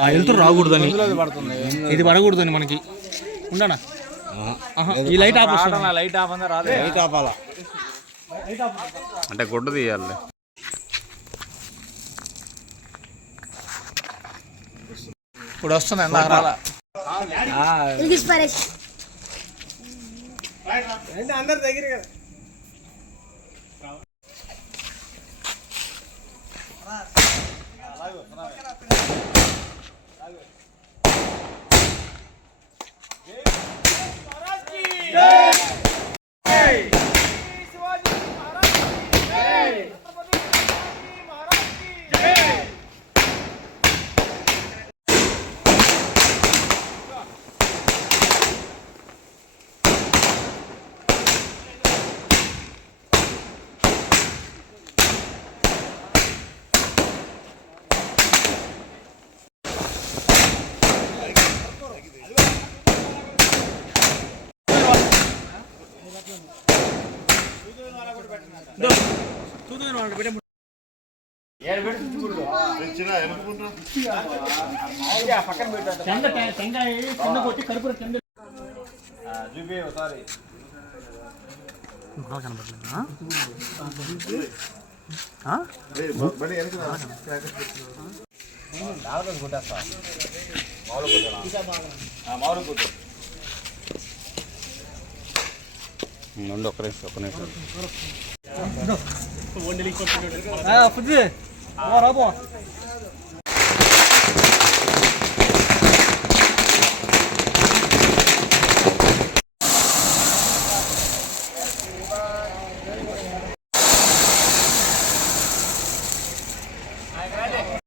వెళ్తూ రాకూడదని. ఇది పడకూడదని మనకి. ఉండనా? ఈ light off. Light off light ఆపాలా అంటే గుడ్డ తీయాలి. ఇప్పుడు వస్తుంది ఎందాక రాలా. ఇంగ్లీష్ పరేష్. తెంగ తె- తెంగాయ కింద? చూపి ఒకసారి బాగా కనపడలేదు ఆ? ఆ? నాలుగు కొట్టేస్తా మామూలు కొట్టా ఉండి ఒక నిమిషం ఒక నిమిషం. ఫుడ్ రాబో